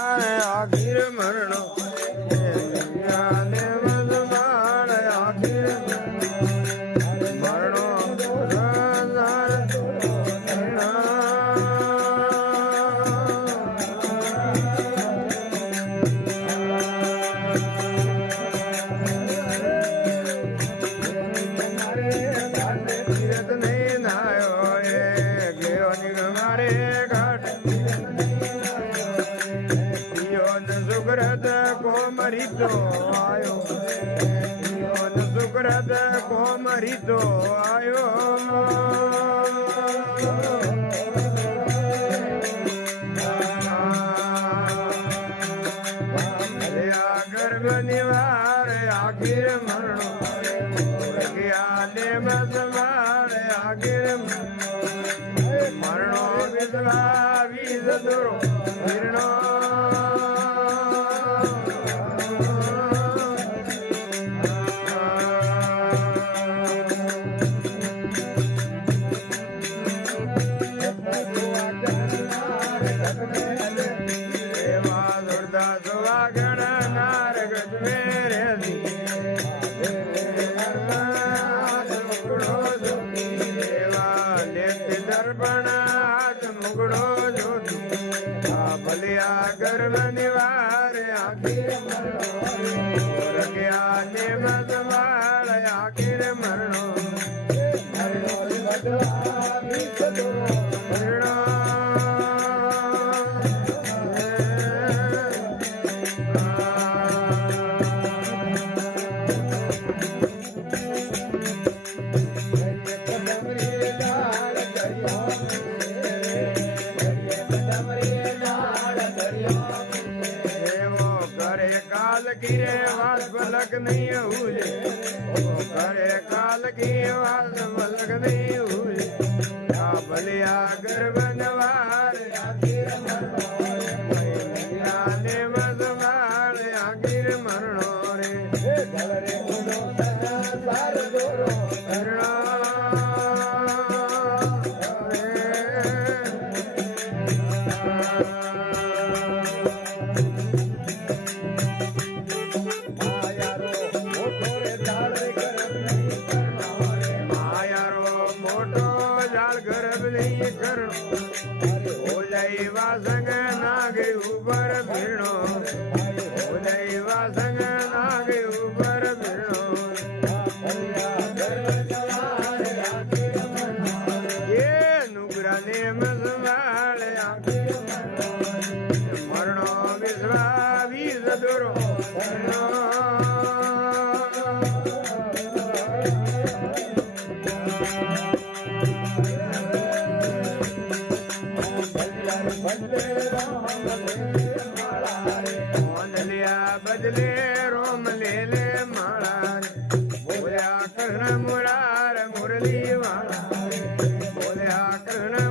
आखिर मरणो आखिर मरणो तीरथ नहीं नायो गयो निगमारे घाट सुकृत को मरितो आयो सुकृत को मरितो आयो गर्भ निवार आखिर मरणो मसवार आखिर मरणो विधवा विध दुरो विरणो गर्भ निवार आखिर मसवार आखिर मरणो गिरे वास फलक नहीं हुए करे काल की वास फलक नहीं हुए भलिया गर्भ नवार आखिर मसवार आखिर मरणो रे संग नाग ऊपर फिरणो संग नाग ऊपर फिरणो ये नुगरा ने मसवाल मरणो विश्वा विष दुरो बदले रोम ले ले माला बोलिया कृष्ण मुरार मुरली वाला बोलिया कृष्ण